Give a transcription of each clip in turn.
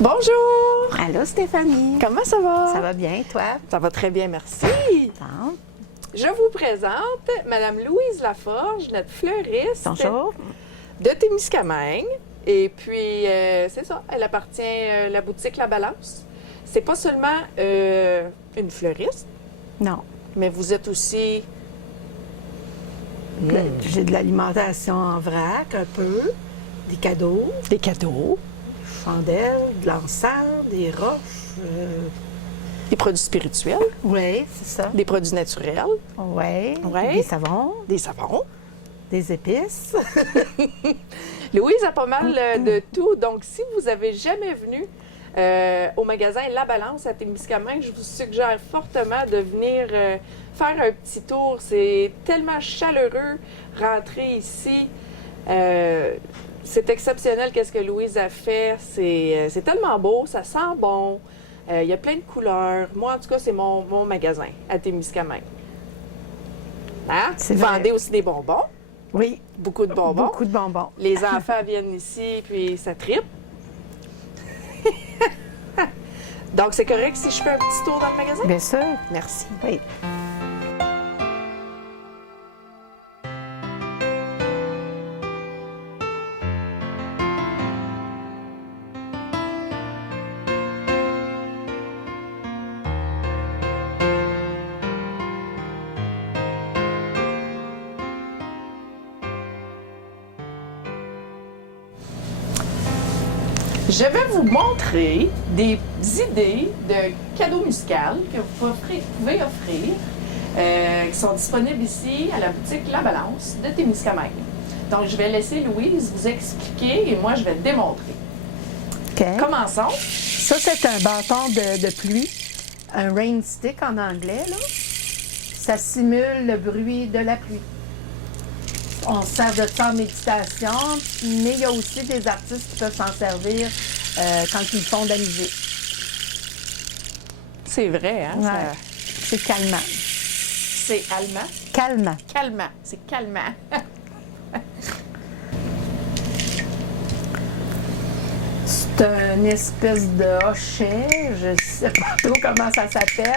Bonjour! Allô Stéphanie! Comment ça va? Ça va bien, toi? Ça va très bien, merci. Bon. Je vous présente Madame Louise Laforge, notre fleuriste Bonjour. de Témiscamingue. Et puis, c'est ça, elle appartient à la boutique La Balance. C'est pas seulement une fleuriste, Non. mais vous êtes aussi... J'ai de l'alimentation en vrac, un peu, des cadeaux, Des cadeaux, chandelles, de l'encens, des roches. des produits spirituels, Oui, c'est ça. des produits naturels, Oui. Ouais. Des savons, des savons. des épices. Louise a pas mal de tout. Donc, si vous avez jamais venu au magasin La Balance à Témiscamingue, je vous suggère fortement de venir faire un petit tour. C'est tellement chaleureux rentrer ici. C'est exceptionnel qu'est-ce que Louise a fait. C'est tellement beau, ça sent bon. Il y a plein de couleurs. Moi, en tout cas, c'est mon magasin à Témiscamingue. Hein? C'est Vous vrai. vendez aussi des bonbons. Oui. Beaucoup de bonbons. Beaucoup de bonbons. Les enfants viennent ici, puis ça tripe. Donc, c'est correct si je fais un petit tour dans le magasin? Bien sûr. Merci. Oui. Je vais vous montrer des idées de cadeaux musicaux que vous pouvez offrir, qui sont disponibles ici à la boutique La Balance de Témiscamingue. Donc, je vais laisser Louise vous expliquer et moi, je vais démontrer. OK. Commençons. Ça, c'est un bâton de pluie, un rain stick en anglais, là. Ça simule le bruit de la pluie. On se sert de ça en méditation, mais il y a aussi des artistes qui peuvent s'en servir quand ils font de la musique. C'est vrai, hein? Ouais. C'est calmant. C'est allemand. Calmant. Calmant. C'est calmant. C'est une espèce de hochet, je sais pas trop comment ça s'appelle.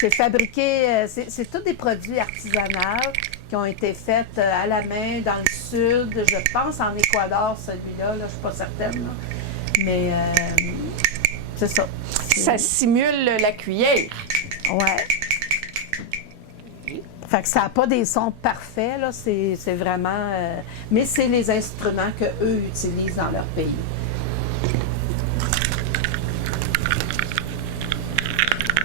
C'est fabriqué, c'est tous des produits artisanaux qui ont été faits à la main dans le sud. Je pense en Équateur, celui-là, là, je suis pas certaine. Là. Mais c'est ça. Ça simule la cuillère. Ouais. Fait que ça n'a pas des sons parfaits, là. C'est vraiment... mais c'est les instruments qu'eux utilisent dans leur pays.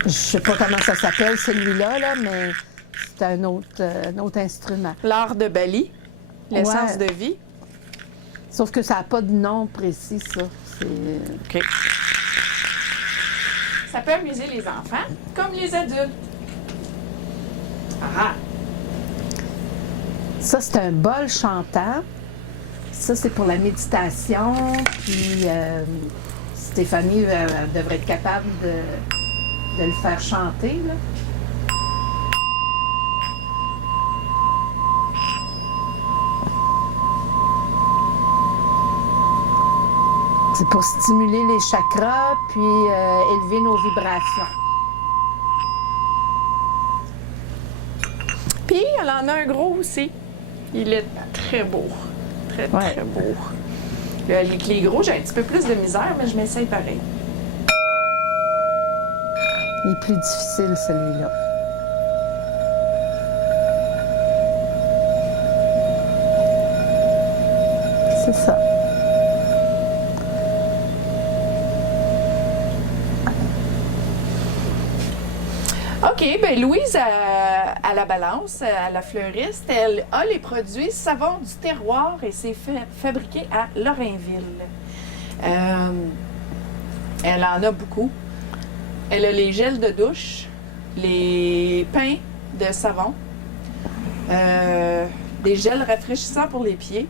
Je sais pas comment ça s'appelle, celui-là, là, mais c'est un autre instrument. L'art de Bali, l'essence Ouais. de vie. Sauf que ça n'a pas de nom précis, ça. C'est... OK. Ça peut amuser les enfants comme les adultes. Ah! Ça, c'est un bol chantant. Ça, c'est pour la méditation. Puis, Stéphanie devrait être capable de le faire chanter, là. C'est pour stimuler les chakras, puis élever nos vibrations. Puis, elle en a un gros aussi. Il est très beau. Très, Ouais. très beau. Avec les gros, j'ai un petit peu plus de misère, mais je m'essaye pareil. Il est plus difficile, celui-là. C'est ça. OK, bien Louise, à la balance, à la fleuriste, elle a les produits savon du terroir et c'est fabriqué à Lorrainville. Elle en a beaucoup. Elle a les gels de douche, les pains de savon, des gels rafraîchissants pour les pieds.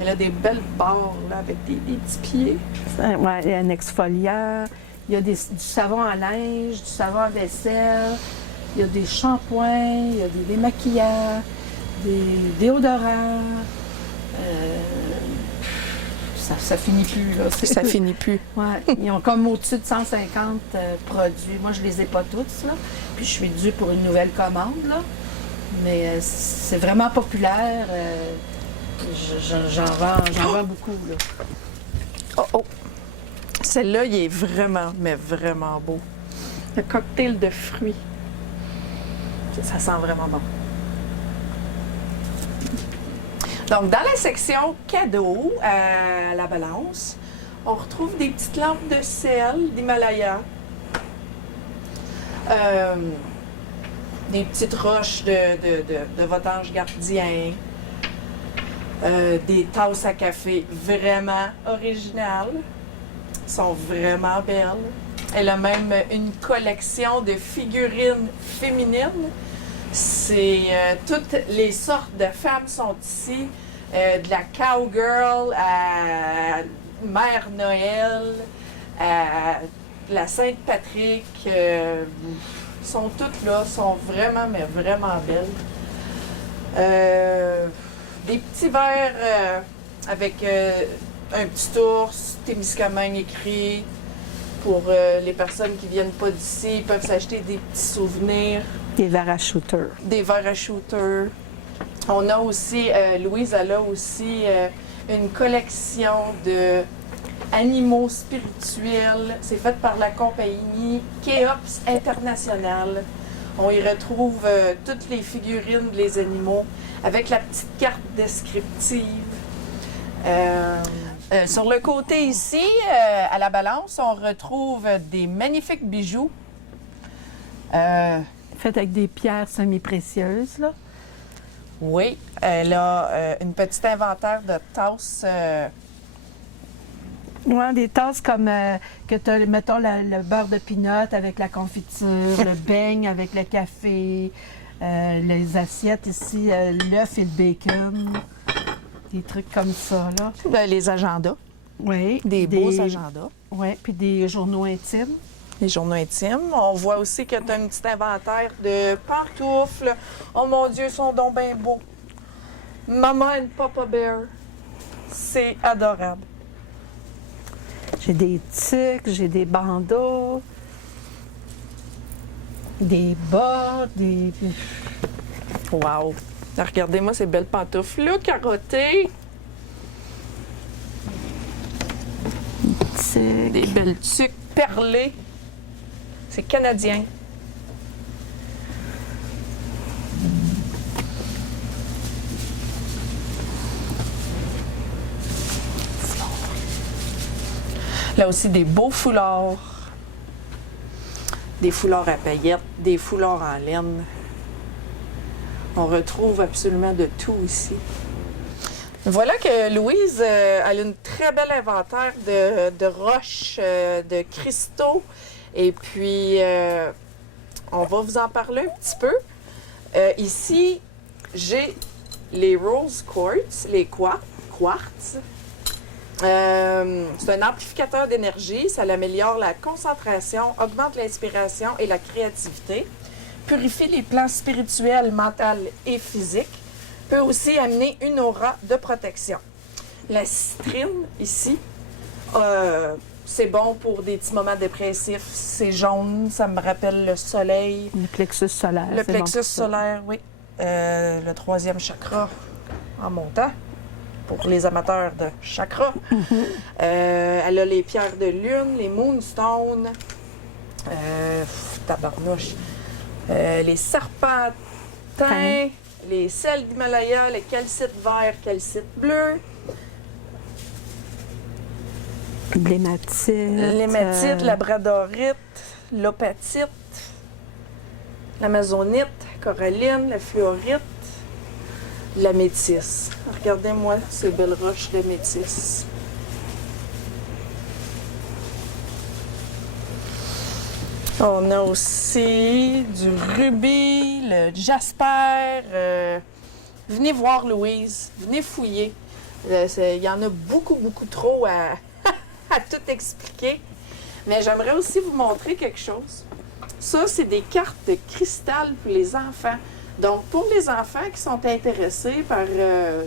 Elle a des belles barres là, avec des petits pieds. Ouais, il y a un exfoliant, il y a du savon à linge, du savon à vaisselle, il y a des shampoings, il y a des démaquillants, des déodorants. ça finit plus, là. Ça finit plus. Ouais, ils ont comme au-dessus de 150 produits. Moi, je les ai pas tous, là. Puis je suis due pour une nouvelle commande, là. Mais c'est vraiment populaire. J'en vends beaucoup, là. Oh, oh! Celle-là, il est vraiment, mais vraiment beau. Le cocktail de fruits. Ça sent vraiment bon. Donc, dans la section cadeaux à la balance, on retrouve des petites lampes de sel d'Himalaya. Des petites roches de votre ange gardien. Des tasses à café vraiment originales. Sont vraiment belles. Elle a même une collection de figurines féminines. C'est toutes les sortes de femmes sont ici, de la cowgirl à Mère Noël, à la Sainte-Patrick. Sont toutes là, sont vraiment, mais vraiment belles. Des petits verres avec un petit ours, Témiscamingue écrit. Pour les personnes qui viennent pas d'ici, ils peuvent s'acheter des petits souvenirs. Des verres à shooter. Des verres à shooter. On a aussi, Louise, elle a aussi une collection de animaux spirituels. C'est fait par la compagnie Kéops International. On y retrouve toutes les figurines des animaux avec la petite carte descriptive. Sur le côté ici, à la balance, on retrouve des magnifiques bijoux. Faites avec des pierres semi-précieuses, là. Oui, elle a une petite inventaire de tasses. Ouais, des tasses comme que tu as, mettons, le beurre de pinot avec la confiture, le beigne avec le café, les assiettes ici, l'œuf et le bacon. Des trucs comme ça, là. Les agendas. Oui. Des beaux agendas. Oui, puis des journaux intimes. Les journaux intimes. On voit aussi que tu as un petit inventaire de pantoufles. Oh mon Dieu, ils sont donc bien beaux. Maman and Papa Bear. C'est adorable. J'ai des tucs, j'ai des bandeaux, des bas, des... Wow! Regardez-moi ces belles pantoufles-là, carottées. Tucs. Des belles tuques perlées. C'est canadien. Là aussi, des beaux foulards. Des foulards à paillettes, des foulards en laine. On retrouve absolument de tout ici. Voilà que Louise a une très belle inventaire de roches, de cristaux. Et puis, on va vous en parler un petit peu. Ici, j'ai les Rose Quartz, les quartz. C'est un amplificateur d'énergie. Ça améliore la concentration, augmente l'inspiration et la créativité. Purifie les plans spirituels, mentaux et physiques. Peut aussi amener une aura de protection. La citrine, ici, c'est bon pour des petits moments dépressifs. C'est jaune, ça me rappelle le soleil. Le plexus solaire. Le plexus solaire, oui. Le troisième chakra en montant, pour les amateurs de chakra. Elle a les pierres de lune, les moonstones, tabarnouche, les serpentins, les sels d'Himalaya, les calcites verts, calcites bleus. L'hématite. Labradorite, l'opatite, l'amazonite, coralline, la fluorite, la métisse. Regardez-moi ces belles roches de métisse. On a aussi du rubis, le jasper. Venez voir Louise, venez fouiller. Il y en a beaucoup, beaucoup trop à tout expliquer. Mais j'aimerais aussi vous montrer quelque chose. Ça, c'est des cartes de cristal pour les enfants. Donc, pour les enfants qui sont intéressés par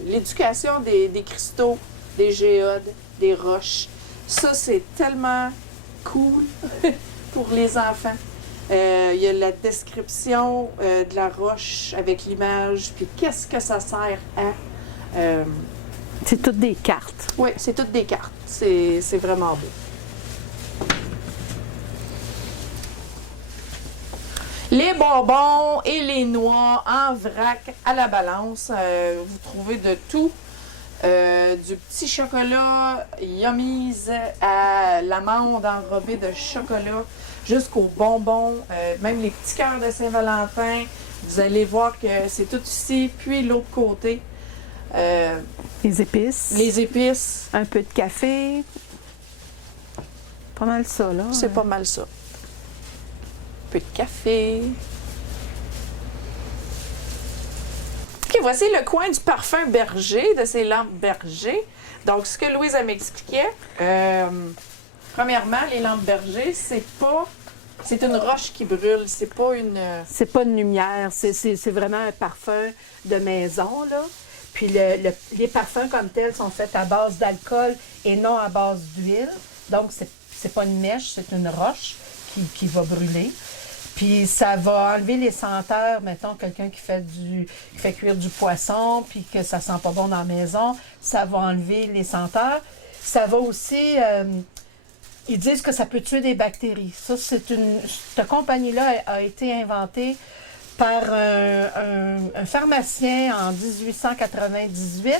l'éducation des cristaux, des géodes, des roches. Ça, c'est tellement cool pour les enfants. Il y a la description de la roche avec l'image, puis qu'est-ce que ça sert à... C'est toutes des cartes. Oui, c'est toutes des cartes. C'est vraiment beau. Les bonbons et les noix en vrac à la balance. Vous trouvez de tout. Du petit chocolat Yummies à l'amande enrobée de chocolat jusqu'aux bonbons, même les petits cœurs de Saint-Valentin. Vous allez voir que c'est tout ici, puis l'autre côté. Les épices. Les épices. Un peu de café. Pas mal ça, là. C'est pas mal ça. Un peu de café. OK, voici le coin du parfum berger, de ces lampes berger. Donc, ce que Louise elle m'expliquait, premièrement, les lampes berger, c'est une roche qui brûle, c'est pas une... C'est pas une lumière, c'est vraiment un parfum de maison, là. Puis les parfums comme tels sont faits à base d'alcool et non à base d'huile. Donc, c'est pas une mèche, c'est une roche qui va brûler. Puis ça va enlever les senteurs, mettons, quelqu'un qui fait cuire du poisson, puis que ça sent pas bon dans la maison, ça va enlever les senteurs. Ça va aussi, ils disent que ça peut tuer des bactéries. Ça, cette compagnie-là a été inventée par un pharmacien en 1898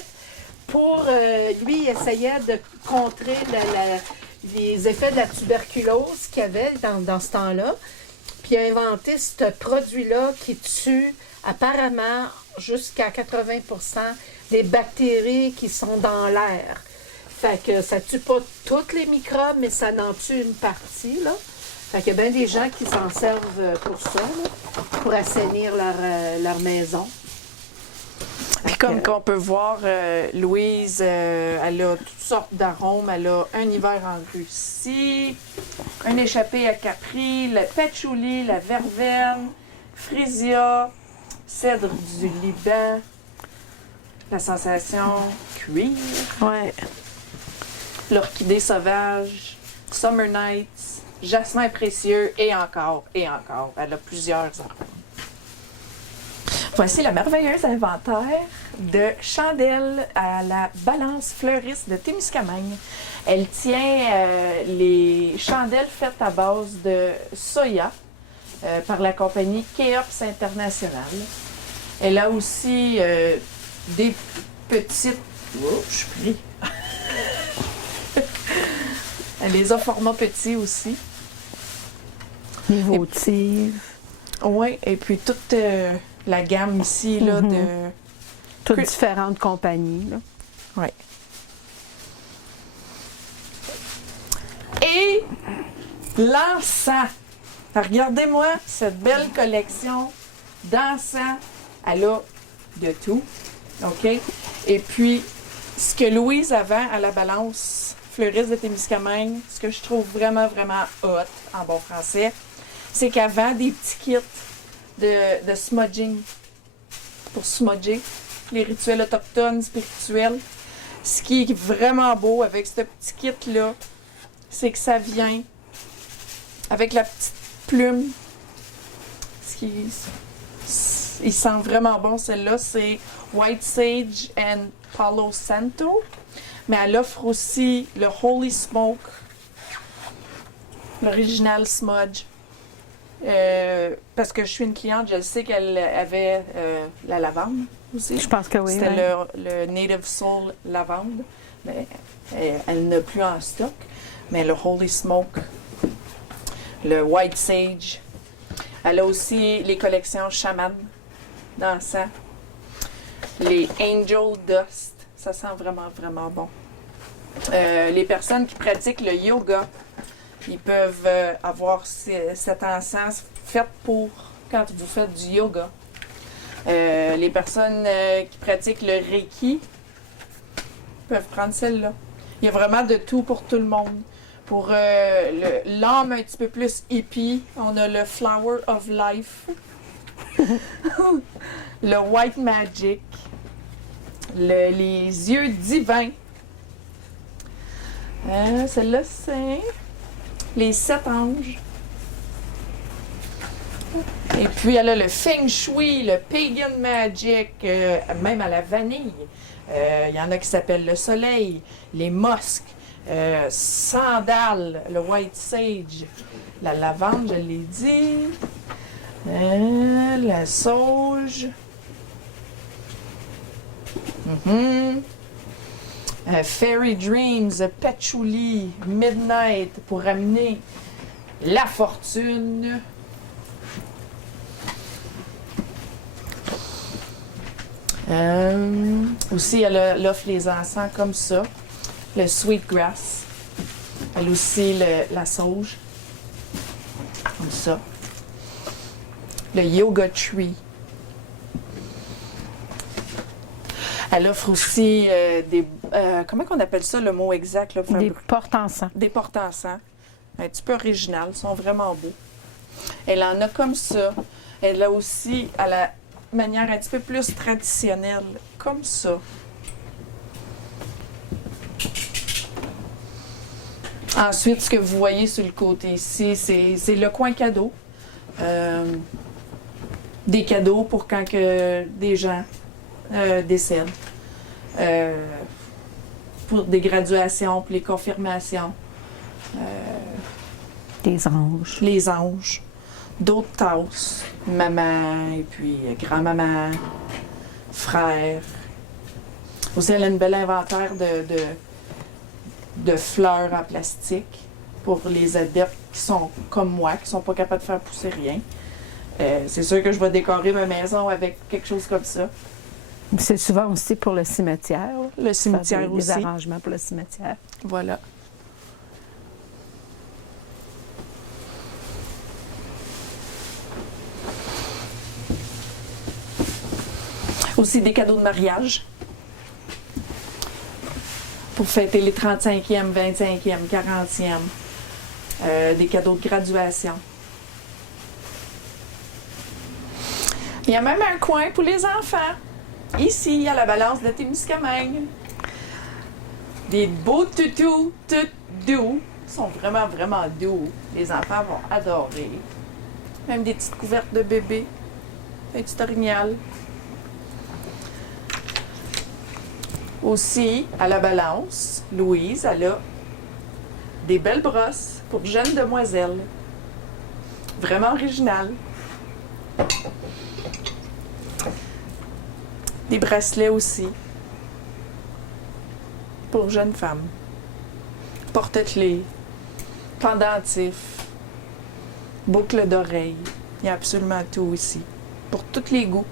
pour, lui, il essayait de contrer les effets de la tuberculose qu'il y avait dans ce temps-là. Puis il a inventé ce produit-là qui tue apparemment jusqu'à 80% des bactéries qui sont dans l'air. Fait que ça tue pas tous les microbes, mais ça en tue une partie, là. Fait qu'il y a bien des gens qui s'en servent pour ça, là, pour assainir leur maison. Puis comme qu'on peut voir, Louise, elle a toutes sortes d'arômes. Elle a un hiver en Russie, un échappé à Capri, le patchouli, la verveine, frisia, cèdre du Liban, la sensation cuir, Ouais. l'orchidée sauvage, Summer Nights, jasmin précieux et encore et encore. Elle a plusieurs arômes. Voici le merveilleux inventaire de chandelles à la balance fleuriste de Témiscamingue. Elle tient les chandelles faites à base de soya par la compagnie Keops International. Elle a aussi des petites... Oh, je suis pris. Elle les a format petit aussi. Les votives. Oui, et puis toute la gamme ici là, de... Toutes différentes compagnies, là. Oui. Et l'encens. Regardez-moi cette belle collection d'encens. Elle a de tout. OK? Et puis, ce que Louise avait à la balance fleuriste de Témiscamingue, ce que je trouve vraiment, vraiment hot, en bon français, c'est qu'elle vend des petits kits de smudging, pour smudger les rituels autochtones, spirituels. Ce qui est vraiment beau avec ce petit kit-là, c'est que ça vient avec la petite plume. Il sent vraiment bon, celle-là. C'est White Sage and Palo Santo. Mais elle offre aussi le Holy Smoke, l'original smudge. Parce que je suis une cliente, je sais qu'elle avait la lavande aussi. Je pense que oui. C'était ouais. le Native Soul lavande. Mais elle n'a plus en stock. Mais le Holy Smoke, le White Sage. Elle a aussi les collections Shaman d'encens. Les Angel Dust. Ça sent vraiment, vraiment bon. Les personnes qui pratiquent le yoga, ils peuvent avoir cet encens fait pour quand vous faites du yoga. Les personnes qui pratiquent le Reiki peuvent prendre celle-là. Il y a vraiment de tout pour tout le monde. Pour l'âme un petit peu plus hippie, on a le Flower of Life, le White Magic, les yeux divins, Celle-là, c'est les 7 anges. Et puis, elle a le Feng Shui, le Pagan Magic, même à la vanille. Il y en a qui s'appellent le Soleil, les Mosques, Sandal, le White Sage, la lavande, je l'ai dit, la sauge. Fairy Dreams, Patchouli, Midnight pour amener la fortune. Aussi, elle offre les encens comme ça. Le Sweetgrass. Elle aussi la sauge. Comme ça. Le Yoga Tree. Elle offre aussi des... comment on appelle ça, le mot exact? Là, Des porte-encens. Des porte-encens. Un petit peu original. Ils sont vraiment beaux. Elle en a comme ça. Elle a aussi, à la manière un petit peu plus traditionnelle, comme ça. Ensuite, ce que vous voyez sur le côté ici, c'est le coin cadeau. Des cadeaux pour quand que des gens décèdent. Pour des graduations, pour les confirmations. Des anges. Les anges. D'autres tasses. Maman, et puis grand-maman, frère. Aussi, elle a une belle inventaire de fleurs en plastique pour les adeptes qui sont comme moi, qui sont pas capables de faire pousser rien. C'est sûr que je vais décorer ma maison avec quelque chose comme ça. C'est souvent aussi pour le cimetière. Le cimetière des aussi. Des arrangements pour le cimetière. Voilà. Aussi des cadeaux de mariage pour fêter les 35e, 25e, 40e. Des cadeaux de graduation. Il y a même un coin pour les enfants. Ici, à la balance de Témiscamingue. Des beaux toutous, tout doux. Ils sont vraiment, vraiment doux. Les enfants vont adorer. Même des petites couvertes de bébé. Un petit orignal. Aussi, à la balance, Louise, elle a des belles brosses pour jeunes demoiselles. Vraiment originales. Des bracelets aussi. Pour jeunes femmes. Porte-clés. Pendentifs. Boucles d'oreilles. Il y a absolument tout ici. Pour tous les goûts.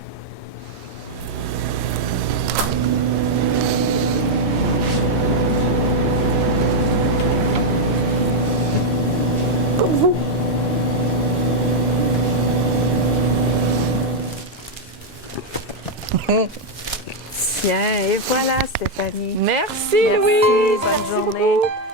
Pour vous. Tiens, et voilà, Stéphanie. Merci, Merci, Louise. bonne Merci journée. beaucoup.